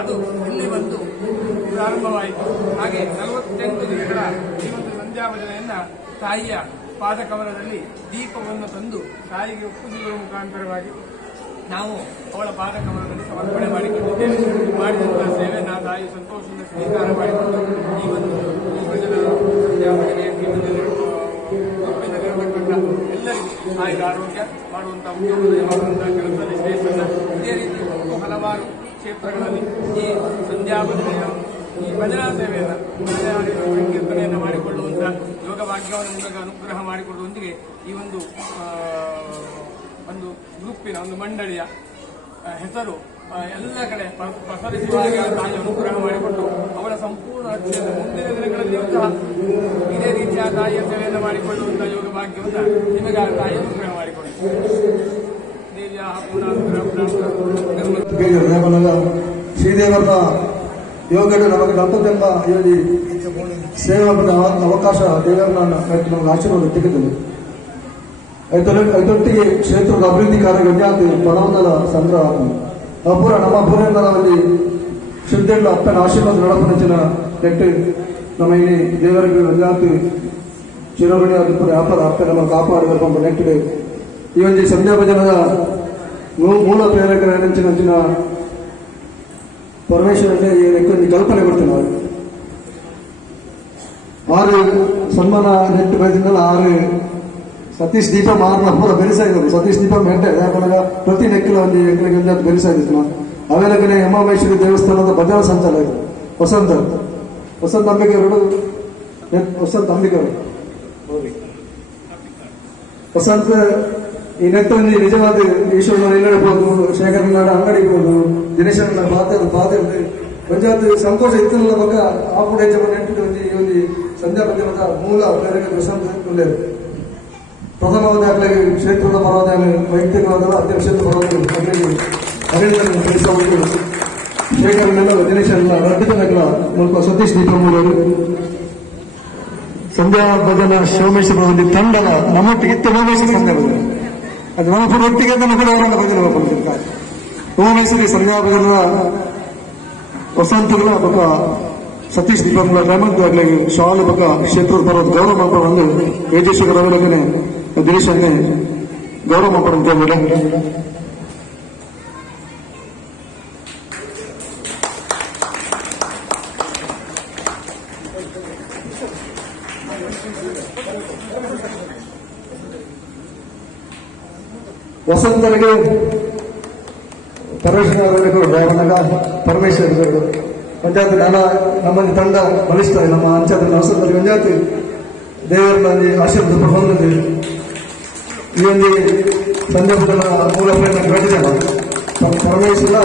ಅದು ಇಲ್ಲಿ ಬಂದು ಪ್ರಾರಂಭವಾಯಿತು. ಹಾಗೆ 48 ದಿನಗಳ ಈ ಒಂದು ಸಂಧ್ಯಾ ಭಜನೆಯನ್ನ ತಾಯಿಯ ಪಾದಕಮಲದಲ್ಲಿ ದೀಪವನ್ನು ತಂದು ತಾಯಿಗೆ ಒಪ್ಪಿಸುವ ಮುಖಾಂತರವಾಗಿ ನಾವು ಅವಳ ಪಾದಕಮಲದಲ್ಲಿ ಸಮರ್ಪಣೆ ಮಾಡಿಕೊಂಡಿದ್ದೇವೆ. ಮಾಡಿದಂತಹ ಸೇವೆ ನಾ ತಾಯಿ ಸಂತೋಷದಿಂದ ಸ್ವೀಕಾರ ಮಾಡಿಕೊಂಡು ಈ ಒಂದು ಸಂಧ್ಯಾ ಭಜನೆಯ ಜೀವನದಲ್ಲಿರತಕ್ಕಂಥ ಎಲ್ಲರಿಗೂ ಆಯುಧ ಆರೋಗ್ಯ ಮಾಡುವಂತಹ ಉದ್ಯೋಗದಲ್ಲಿ ಮಾಡುವಂತಹ ಕೆಲಸ ವಿಶ್ಲೇಷಣೆ ಇದೇ ರೀತಿ ಹಲವಾರು ಕ್ಷೇತ್ರಗಳಲ್ಲಿ ಈ ಸಂಧ್ಯಾ ಭಜನೆಯ ಈ ಭಜನಾ ಸೇವೆಯನ್ನು ಸಂಕೀರ್ತನೆಯನ್ನು ಮಾಡಿಕೊಳ್ಳುವಂತಹ ಯೋಗ ಭಾಗ್ಯವನ್ನು ಮೂಲಕ ಅನುಗ್ರಹ ಮಾಡಿಕೊಳ್ಳುವಂತೆಯೇ ಈ ಒಂದು ಗ್ರೂಪಿನ ಒಂದು ಮಂಡಳಿಯ ಹೆಸರು ಎಲ್ಲ ಕಡೆ ಪಸರಿಸುವಾಗ ತಾಯಿ ಅನುಗ್ರಹ ಮಾಡಿಕೊಂಡು ಅವಳ ಸಂಪೂರ್ಣ ಮುಂದಿನ ದಿನಗಳಲ್ಲಿ ಸಹ ಇದೇ ರೀತಿಯ ತಾಯಿಯ ಸೇವೆಯನ್ನು ಮಾಡಿಕೊಳ್ಳುವಂತಹ ಯೋಗ ಭಾಗ್ಯವನ್ನು ನಿಮಗೆ ಆ ತಾಯಿ ಅನುಗ್ರಹ ಮಾಡಿಕೊಳ್ಳಿ. ದೇವಿಯ ಶ್ರೀದೇವರ ಯೋಗದ ನಮಗೆ ನಂಬದೆಂಬ ಇಲ್ಲಿ ಸೇವಾ ಅವಕಾಶ ದೇವರನ್ನ ನಮಗೆ ಆಶೀರ್ವಾದ ತೆಗೆದರು. ಇದೊಟ್ಟಿಗೆ ಕ್ಷೇತ್ರದ ಅಭಿವೃದ್ಧಿ ಕಾರ್ಯಗಳು ಪಣವೊಂದರ ಸಂಗ್ರಹ ಅಪೂರ ನಮ್ಮ ಪೂರ್ಣದಲ್ಲಿ ಶುದ್ಧೆಂಡು ಅಪ್ಪನ ಆಶೀರ್ವಾದ ನಡಪನಚಿನ ನೆಟ್ಟು ನಮ್ಮ ಇಲ್ಲಿ ದೇವರಿಗೆ ಎಲ್ಲಾತು ಚಿರಋಣಿಯಾದ ವ್ಯಾಪಾರ ಅಪ್ಪ ನಮ್ಮ ಕಾಪಾಡಬೇಕು ನೆಟ್ಟಿದೆ. ಈ ಒಂದು ಸಂಧ್ಯಾ ಭಜನದ ಮೂಲ ಪ್ರೇರಕರ ನೆಂಚಿನ ಪರಮೇಶ್ವರನ್ನೇ ಒಂದು ಕಲ್ಪನೆ ಕೊಡ್ತೀವಿ ನಾವು. 6 ಸನ್ಮಾನ ನೆಟ್ಟು ಬಯಸಿದ್ದಲ್ಲ 6 ಸತೀಶ್ ದೀಪ ಮಾರ್ನ ಪೂರ ಬೆರೆಸ ಇರೋದು. ಸತೀಶ್ ದೀಪ ಮೆಟ್ಟೆ ಯಾಕಂದ್ರೆ ಪ್ರತಿ ನೆಕ್ಕಿನ ಒಂದು ಎಕರೆಗೆ ಬೆರೆಸ ಇದ್ದಿತ್ತು. ಅವೆಲ್ಲಗನೆ ಹೇಮಾಮೇಶ್ವರಿ ದೇವಸ್ಥಾನದ ಭಜನಾ ಸಂಚಾಲಕ ವಸಂತ ಅಂಬಿಕೆ ವಸಂತ ಅಂಬಿಕೆ ವಸಂತ ಈ ನೆತ್ತೊಂದು ನಿಜವಾದ ಈಶ್ವರನ ಇಲ್ಲಡಬಹುದು, ಶೇಖರನಾಡ ಅಂಗಡಿ ಇರ್ಬೋದು, ದಿನೇಶನ ಪಾತ್ರ ಪಂಚಾಯತ್ ಸಂತೋಷ ಇತ್ತಲ್ಲ ಬಗ್ಗ ಆ ಕೂಡ ನೆಟ್ಟು ಈ ಒಂದು ಸಂಧ್ಯಾ ಭಜನದ ಮೂಲ ಪ್ರೇರಕ ವಸಂತ ಒಳ್ಳೆಯದು. ಪ್ರಥಮವಾದ ಕ್ಷೇತ್ರದ ಪರವಾದ ವೈಯಕ್ತಿಕವಾದ ಅಧ್ಯಕ್ಷದ ಪರವಾಗಿ ಶೇಖರನೆಲ್ಲ ದಿನೇಶನ ರದ್ದಿನ ಮೂಲಕ ಸತೀಶ್ ದೀಪಮೂಲರು ಸಂಧ್ಯಾ ಭಜನಾ ಶಿವಮೇಶ್ವರ ಒಂದು ತಂಡದ ನಮ್ಮೊಟ್ಟಿಗೆ ಇತ್ತು. ಉಮಾಮೇಶ್ವರಿ ಸಂಧ್ಯಾ ಭಜನೆ ಅದು ನಮ್ಮ ಕೂಡ ಒಟ್ಟಿಗೆ ನಮ್ಮ ಕೂಡ ಅವರನ್ನ ಭಜನೆ ಮಾಡ್ಕೊಂಡಿರ್ತಾರೆ. ಉಮಾಮೇಶ್ವರಿ ಸಂಧ್ಯಾ ಭಜನದ ವಸಂತಗಳ ಬಕ ಸತೀಶ್ ದೀಪಗಳ ಗ್ರಾಮದಾಗಲಿ ಶಾಲೆ ಬಕ ಕ್ಷೇತ್ರದ ಪರವಾದ ಗೌರವ ಮಾಡ್ಕೊಂಡು ಬಂದು ವೇದೇಶ್ವರ ಅವರೊಂದಿಗೆ ದಿನೇಶನ್ನೇ ಗೌರವ ಮಾಡ್ಕೊಂಡು ವಸಂತರಿಗೆ ಪರಮೇಶ್ವರ ಪಂಚಾಯತ್ ನಮ್ಮಲ್ಲಿ ತಂಡ ಬಲಿಸ್ತಾರೆ. ನಮ್ಮ ಪಂಚಾಯತ್ ವಸಂತರಿಗೆ ಪಂಚಾಯತ್ ದೇವರಲ್ಲಿ ಆಶೀರ್ವಾದ ಪಡ್ಕೊಂಡ್ರೆ ಈ ಒಂದು ಸಂದರ್ಭದ ಮೂಲ ಪ್ರಯತ್ನ ಬೆಳೆದಿಲ್ಲ. ಪರಮೇಶ್ವರ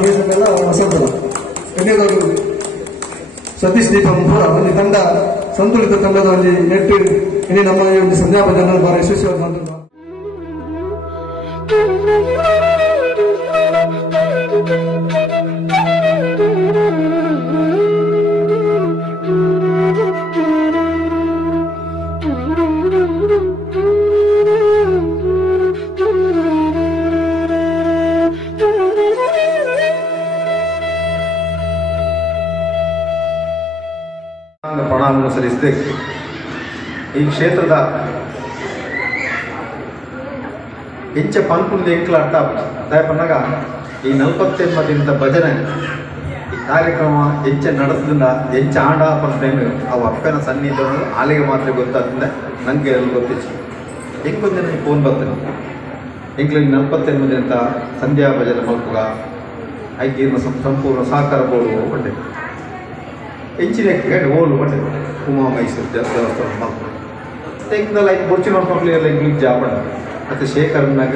ವಸಂತಲ್ಲ ಎಣ್ಣೆಗಳು ಸತೀಶ್ ದೀಪಂ ಪೂರ ಒಂದು ತಂಡ ಸಂತುಲಿತ ತಂಡದ ಒಂದು ನೆಟ್ಟು ಇನ್ನು ನಮ್ಮ ಈ ಒಂದು ಸಂಧ್ಯಾ ಭಜನ ಬಾರ ಯಶಸ್ವಿಯಾಗಿ ಮಾಡಿದ್ರು. ಪ್ರಣಾಮವನ್ನು ಸಲ್ಲಿಸಿದೆ. ಈ ಕ್ಷೇತ್ರದ ಹೆಚ್ಚ ಪನ್ಪುಂದು ಎಂಕ್ಲ ಅರ್ಥ ದಯಪನ್ನಾಗ ಈ 40 ದಿನದ ಭಜನೆ ಈ ಕಾರ್ಯಕ್ರಮ ಹೆಚ್ಚ ನಡೆಸೋದಿಲ್ಲ ಹೆಚ್ಚ ಆಡ ಪಂಪೇನು ಅವು ಅಪ್ಪನ ಸನ್ನಿಧ ಆಲೆಗೆ ಮಾತ್ರ ಗೊತ್ತಾಗ್ತದೆ. ನನಗೆ ಎಲ್ಲ ಗೊತ್ತಿತ್ತು ಹೆಂಗೊಂದು ನನಗೆ ಫೋನ್ ಬರ್ತದೆ ಎಂಕ್ಲ 40 ದಿನದ ಸಂಧ್ಯಾ ಭಜನೆ ಮಲ್ಪುಗ ಐಕೀರ್ನ ಸಂಪೂರ್ಣ ಸಹಕಾರ ಬೋಡು ಒಳ್ಳೆ ಹೆಚ್ಚಿನ ಓಲು ಒಳ್ಳೆ ಉಮಾ ಮೈಸೂರು ದೇವಸ್ಥಾನ ಮಲ್ಪು ತೆಗೆದಲ್ಲ ಐದು ಬೊಚ್ಚಿನ ಮಕ್ಕಳು ಎಲ್ಲ ಇಂಗ್ಲೀಷ್ ಜಾಬಣ ಮತ್ತು ಶೇಖರ್ನಾಗ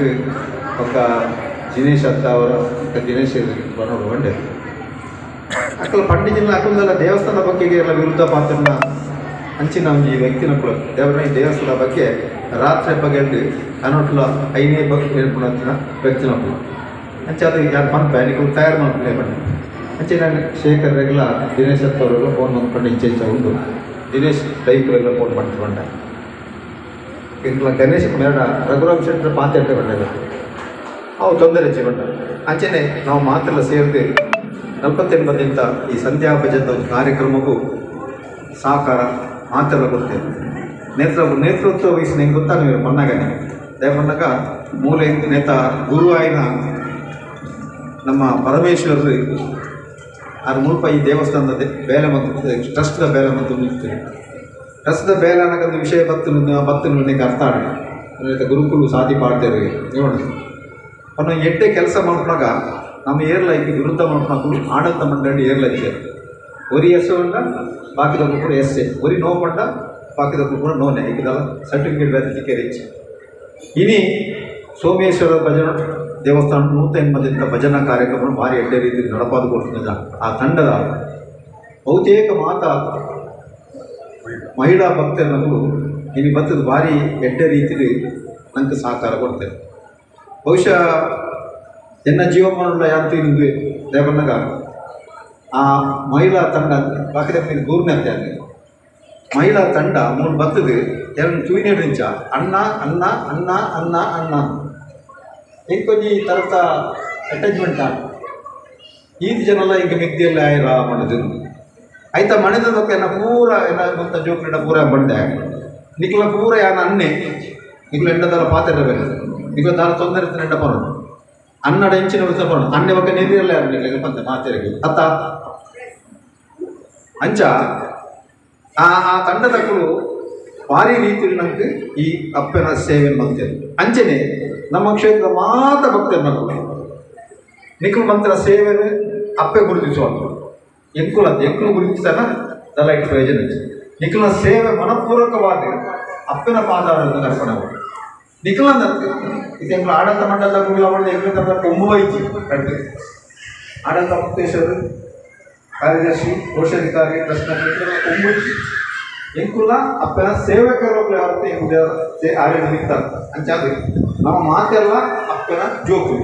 ಒಕ್ಕ ದಿನೇಶ್ ಅತ್ತ ಅವರ ದಿನೇಶ್ ಬರೋರು ಒಳ್ಳೆ ಅಕ್ಕಲ ಪಂಡಿತಿನ ಅಕ್ಕಂದೆಲ್ಲ ದೇವಸ್ಥಾನ ಬಗ್ಗೆ ಎಲ್ಲ ವಿರುದ್ಧ ಪಾತ್ರನ ಅಂಚಿನ ಒಂದು ವ್ಯಕ್ತಿನ ಕೂಡ ದೇವರ ದೇವಸ್ಥಾನ ಬಗ್ಗೆ ರಾತ್ರಿ ಬಗ್ಗೆ ಅನ್ನೋಟ್ಲ ಐನೇ ಬಗ್ಗೆ ನೆನಪಿನ ವ್ಯಕ್ತಿನ ಕೂಡ ಅಂಚೆ ಅದು ಯಾರು ಬಂದು ಬ್ಯಾನಿಗೆ ತಯಾರು ಮಾಡ್ಕೊಂಡೇ ಬನ್ನಿ ಅಂಚೆ ನಾನು ಶೇಖರ್ ರೆಗ್ಲ ದಿನೇಶ್ ಹತ್ತವರೆಲ್ಲ ಫೋನ್ ಮಾಡ್ಕೊಂಡು ಇಂಚೆ ಉಂಟು ದಿನೇಶ್ ಬೈಕ್ರೆಲ್ಲ ಫೋನ್ ಮಾಡ್ಕೊಂಡೆ ಇಂಗ್ಲ ಗಣೇಶ್ ಮೇಡ ರಘುರಾಮ್ ಶೆಟ್ಟರ್ ಮಾತಾಡ್ತಾ ಬಂದಿಲ್ಲ ಅವು ತೊಂದರೆ ಹೆಚ್ಚಿಕೊಂಡ ಅಂಚೆನೆ ನಾವು ಮಾತೆಲ್ಲ ಸೇರಿದು 40 ದಿನದ ಈ ಸಂಧ್ಯಾ ಭಜನದ ಒಂದು ಕಾರ್ಯಕ್ರಮಕ್ಕೂ ಸಹಕಾರ ಮಾತೆಲ್ಲ ಕೊಡ್ತೇವೆ. ನೇತೃತ್ವ ವಹಿಸಿ ನಂಗೆ ಗೊತ್ತಾ ನೀವು ಮನ್ನಾಗನೆ ದಯಪನ್ನಾಗ ಮೂಲೆ ನೇತ ಗುರು ಆಯ್ನ ನಮ್ಮ ಪರಮೇಶ್ವರರು ಅದು ಮುಲ್ಪ ಈ ದೇವಸ್ಥಾನದ ಬೇಲೆ ಮತ್ತು ಟ್ರಸ್ಟ್ದ ಬೇಲೆ ಮತ್ತು ನಿಲ್ತೇವೆ. ಟ್ರಸ್ಟ್ದ ಬೇಲೆ ಅನ್ನೋದು ವಿಷಯ ಬತ್ತು ನಿಮಗೆ ಅರ್ಥ ಆಡ ಗುರುಕುಲು ಸಾಧಿ ಪಾಡ್ತೇವೆ ನೋಡಿ ಅವನು ಎಡ್ಡೆ ಕೆಲಸ ಮಾಡ್ಕೊಂಡಾಗ ನಮ್ಮ ಏರ್ಲೈಕ್ ವಿರುದ್ಧ ಮಾಡ್ಕೊಂಡು ಆಡಳಿತ ಮಂಡಳಿ ಏರ್ಲೈತೆ ಒರಿ ಎಸ್ಸು ಅಂಡ ಬಾಕಿದವ್ರು ಕೂಡ ಎಸ್ಸೆ ಒರಿ ನೋ ಪಂಡ ಬಾಕಿದವ್ರು ಕೂಡ ನೋನೆ ಇದೆಲ್ಲ ಸರ್ಟಿಫಿಕೇಟ್ ಬೇರೆ ರೀಚ್ ಇನಿ ಸೋಮೇಶ್ವರ ಭಜನಾ ದೇವಸ್ಥಾನ 180 ಭಜನಾ ಕಾರ್ಯಕ್ರಮ ಭಾರಿ ಎಡ್ಡೆ ರೀತಿ ನಡಪಾದುಕೊಳ್ತಿದ್ದ ಆ ತಂಡದ ಬಹುತೇಕ ಮಹಿಳಾ ಭಕ್ತರನ್ನು ಇಲ್ಲಿ ಬರ್ತದ ಭಾರಿ ಎಡ್ಡೆ ರೀತಿಲಿ ನಂಗೆ ಸಹಕಾರ ಕೊಡ್ತೇವೆ. ಬಹುಶಃ ಎನ್ನ ಜೀವಮಾನ ಯಾಂತ ನಿಮಗೆ ದೇವನ್ನಾಗ ಆ ಮಹಿಳಾ ತಂಡ ಬಾಕಿದ ದೂರನೇ ಅಂತ ಮಹಿಳಾ ತಂಡ ಮೂರು ಬರ್ತದೆ ಎರಡು ತೂಯಿನೇಡಿಂಚ ಅಣ್ಣ ಅಣ್ಣ ಅಣ್ಣ ಅಣ್ಣ ಅಣ್ಣ ಇಂಕೊಂದು ಈ ಥರದ ಅಟ್ಯಾಚ್ಮೆಂಟ್ ಈದು ಜನಲ್ಲ ಈಗ ಮಿಗ್ದಿಯಲ್ಲಿ ಆಯ್ರ ಮಾಡೋದು ಆಯ್ತಾ ಮನೆದಕ್ಕೆ ಏನ ಪೂರ ಏನ ಗೊತ್ತ ಜೋಕ್ರಿಡ ಪೂರ ಬಂಡೆ ನಿಕ್ಲ ಪೂರ ಯಾನ ಅನ್ನೆ ನಿಕ್ಲ ಎಂಡದಲ್ಲ ಪಾತ್ರೆಬೇಕು ನಿಕ್ಲ ದಾರ ತೊಂದರೆ ಎಂಡ ಬರೋದು ಅನ್ನಡ ಹೆಂಚಿನ ವಿಷಯ ಬರೋದು ಅನ್ನೆ ಬಗ್ಗೆ ನೆರಿಯಲ್ಲ ಯಾರು ಬಂತ ಮಾತೆರೆಗೆ ಅತ್ತ ಅಂಚ ಆ ತಂಡದಕ್ಕಳು ಭಾರಿ ರೀತಿಯಲ್ಲಿ ನಮಗೆ ಈ ಅಪ್ಪನ ಸೇವೆ ಮಾಡ್ತೇವೆ. ಅಂಚನೆ ನಮ್ಮ ಕ್ಷೇತ್ರದ ಮಾತ್ರ ಭಕ್ತರು ನಮಗೆ ನಿಖಲು ಮಂತ್ರ ಸೇವೆ ಅಪ್ಪೆ ಗುರುತಿಸುವಂಥ ಎಂಕುಲು ಗುರುತಿಸನ ದಲೈಟ್ ಪ್ರಯೋಜನ ನಿಖಲ್ನ ಸೇವೆ ಮನಪೂರ್ವಕವಾದ ಅಪ್ಪನ ಪಾದಾರವನ್ನು ಅರ್ಪಣೆ ಮಾಡಿ ನಿಖಲಂದ ಇದು ಎಂಕಲು ಆಡಳಿತ ಮಂಡಲದ ಗುರುಗಳು ಎಂಕಲ ಕೊಂಬೈತಿ ಕಡ್ದು ಆಡಳಿತ ಮುಕ್ತೇಶ್ವರು ಕಾರ್ಯದರ್ಶಿ ಕೋಶಾಧಿಕಾರಿ ಪ್ರಶ್ನೆ ಕೊಂಬೈತಿ ಎಂಕುಲ ಅಪ್ಪನ ಸೇವಕರು ಆಡಳಿತ ಅಂಚಾದ ನಮ್ಮ ಮಾತೆಲ್ಲ ಅಪ್ಪನ ಜೋಕು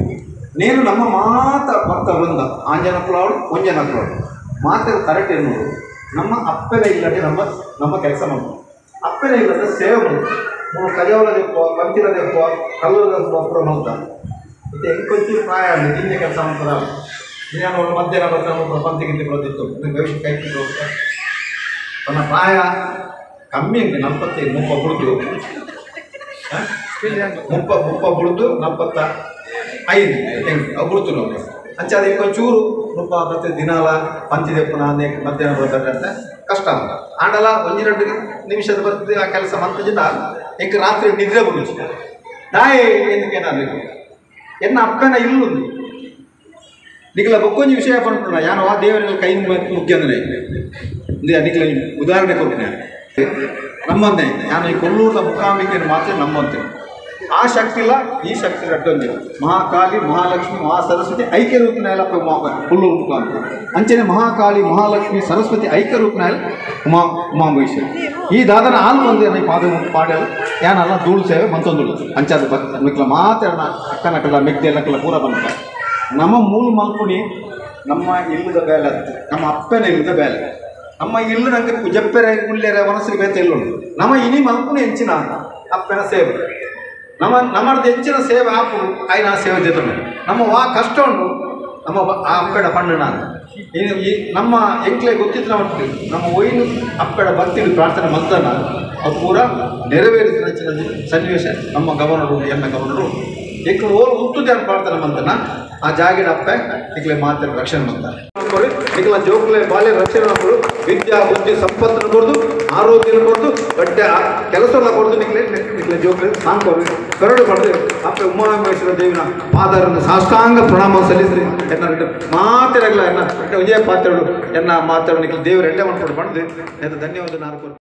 ನೇನು ನಮ್ಮ ಮಾತ ಭಕ್ತ ವೃಂದ ಆಂಜನಕ್ಕಳಾಡು ಒಂಜನಕ್ಕಳಾಡು ಮಾತೆಲ್ಲ ಕರೆಕ್ಟ್ ಎನ್ನುವುದು ನಮ್ಮ ಅಪ್ಪನ ಇಲ್ಲದೆ ನಮ್ಮ ಕೆಲಸ ಮಾಡೋದು ಅಪ್ಪನ ಇಲ್ಲದ ಸೇವೆ ಮಾಡೋದು ಮೂರು ಕಲಿಯವರ ದೆಪ್ಪುವ ಪಂಚಿರ ದೆಪ್ಪುವ ಕಲ್ಲೂರ ಅಪ್ಪರ ಮಾಡ್ತ ಇದು ಎಂಕೊಂಚು ಪ್ರಾಯ ಆಗಲಿ ನಿನ್ನೆ ಕೆಲಸ ಮಾಡ್ತಾರ ನಾನು ಮಧ್ಯಾಹ್ನ ಬರ್ತಾನೆ ಪಂತಿಗಿಂತ ಬರೋದಿತ್ತು ಭವಿಷ್ಯ ಕೈಗೆ ಹೋಗ್ತಾ ತನ್ನ ಪ್ರಾಯ ಕಮ್ಮಿ ಉಂಟು 45 ಮುಪ್ಪ ಬಿಡ್ದು ಮುಪ್ಪ ಬಿಡ್ದು 45 ಅವು ಬಿಡ್ತು ನಾವು ಅಂಚೆ ಅದು ಇಂಕೊಂಚೂರು ರೂಪ ಮತ್ತೆ ದಿನಾಲ ಪಂಚಿದೆಪ್ಪನ ಮಧ್ಯಾಹ್ನ ಬರ್ತಾರೆ ಕಷ್ಟ ಅಂತ ಆಡಲ್ಲ 1-2 ನಿಮಿಷದ ಬರ್ತದೆ ಆ ಕೆಲಸ ಮಂತಜಿಂದ ಇಂಕ ರಾತ್ರಿ ನಿದ್ರೆ ಬಿಡುದು ನಾಯೇ ಎಂದಕ್ಕೇನಾಗಬೇಕು ಎನ್ನ ಅಪ್ಪನ ಇಲ್ಲುಂದು ನಿಖಲ ಬೊಕ್ಕೊಂಜಿ ವಿಷಯ ಪಂಪುನ ಯಾನೋ ಆ ದೇವರ ಕೈ ಮುಖ್ಯಂದ್ರೆ ನಿಖಲ ಉದಾಹರಣೆ ಕೊಡ್ತೀನಿ ನಮ್ಮಂತೆ ನಾನು ಈ ಕೊಲ್ಲೂರದ ಮುಖಾಂಬಿಕೆಯನ್ನು ಮಾತ್ರ ನಮ್ಮಂತೆ ಆ ಶಕ್ತಿ ಇಲ್ಲ ಈ ಶಕ್ತಿ ಅಡ್ಡೊಂದಿಲ್ಲ. ಮಹಾಕಾಳಿ ಮಹಾಲಕ್ಷ್ಮಿ ಮಹಾಸರಸ್ವತಿ ಐಕ್ಯ ರೂಪನಾಯಲ್ಲ ಹುಲ್ಲು ಅಂತ ಅಂಚನೆ ಮಹಾಕಾಳಿ ಮಹಾಲಕ್ಷ್ಮಿ ಸರಸ್ವತಿ ಐಕ್ಯ ರೂಪನಾಯಲ್ಲ ಉಮಾಮಹೇಶ್ವರಿ ಈ ದಾದನ ಹಾಲು ಬಂದು ಪಾದ ಪಾಡಲ್ಲ ಏನಲ್ಲ ಧೂಳು ಸೇವೆ ಮಂತೊಂದುಳು ಅಂಚಾದ ಮಿಕ್ಲ ಮಾತಾಡ ಅಕ್ಕನಕಲ್ಲ ಮೆಗ್ದೆಲ್ಲಕ್ಕೆಲ್ಲ ಪೂರ ಬಂದ ನಮ್ಮ ಮೂಲ ಮಲ್ಪುಣಿ ನಮ್ಮ ಇಲ್ಲದ ಬೇಲೆ ನಮ್ಮ ಅಪ್ಪನ ಇಲ್ಲದ ಬೇಲೆ ನಮ್ಮ ಇಲ್ಲು ನಂಗೆ ಜಪ್ಪೆರೆ ಗುಳ್ಳೆರೆ ಮನಸ್ಸಿಗೆ ಬೇತ ಇಲ್ಲುಂಟು ನಮ್ಮ ಇನಿ ಮಲ್ಪುಣಿ ಹೆಂಚಿನ ಅಪ್ಪನ ಸೇವೆ ನಮ್ಮದು ಹೆಚ್ಚಿನ ಸೇವೆ ಆಪು ಆಯ್ನ ಸೇವೆ ಜೊತೆ ನಮ್ಮ ವಾ ಕಷ್ಟ ಉಂಟು ನಮ್ಮ ಆ ಅಪ್ಪಡ ಪಣ್ಣನ ಈ ನಮ್ಮ ಎಂಕ್ಲೆ ಗೊತ್ತಿತ್ತು ನಾವು ನಮ್ಮ ಒಯ್ನು ಅಪ್ಪಡ ಭಕ್ತಿಲಿ ಪ್ರಾರ್ಥನೆ ಮಂತನ ಅದು ಪೂರ ನೆರವೇರಿಸಿದ ಸನ್ನಿವೇಶ ನಮ್ಮ ಗವರ್ನರು ಎನ್ನ ಗವರ್ನರು ಎಂಕ್ಲು ಓಲ್ ಉತ್ತುದೇ ಪ್ರಾರ್ಥನೆ ಮಂತನ ಆ ಜಾಗಿಡ ಅಪ್ಪ ಈಗಲೇ ಮಾತ್ರ ರಕ್ಷಣೆ ಮಾಡ್ತಾರೆ ಈಗಲ ಜೋಕ್ಲೆ ಬಾಲ್ಯ ರಕ್ಷಣೆ ಮಾಡ್ಬೋದು ವಿದ್ಯಾ ಬುದ್ಧಿ ಸಂಪತ್ತನ್ನು ಕೊಡ್ದು ಆರೋಗ್ಯ ಕೊಡ್ದು ಬಟ್ಟೆ ಕೆಲಸ ಎಲ್ಲ ಕೊಡ್ದು ನಿಕ್ಲೆ ಜೋಕ್ಲೆ ಸಾಂಗ್ ಕರಡು ಮಾಡಿದ್ರೆ ಅಪ್ಪ ಉಮಾಮಹೇಶ್ವರ ದೇವಿನ ಪಾದರನ್ನು ಸಾಷ್ಟಾಂಗ ಪ್ರಣಾಮ ಸಲ್ಲಿಸಿ ಎನ್ನ ಮಾತಾಡಲ್ಲ ಎನ್ನ ವಿಜಯ ಪಾತ್ರಗಳು ಎನ್ನ ಮಾತಾಡೋ ನಿಕ್ಲೆ ದೇವರು ಎಡ್ಡೆ ಮಾಡ್ಕೊಂಡು ಮಾಡಿದೆ ಧನ್ಯವಾದ ನಾನು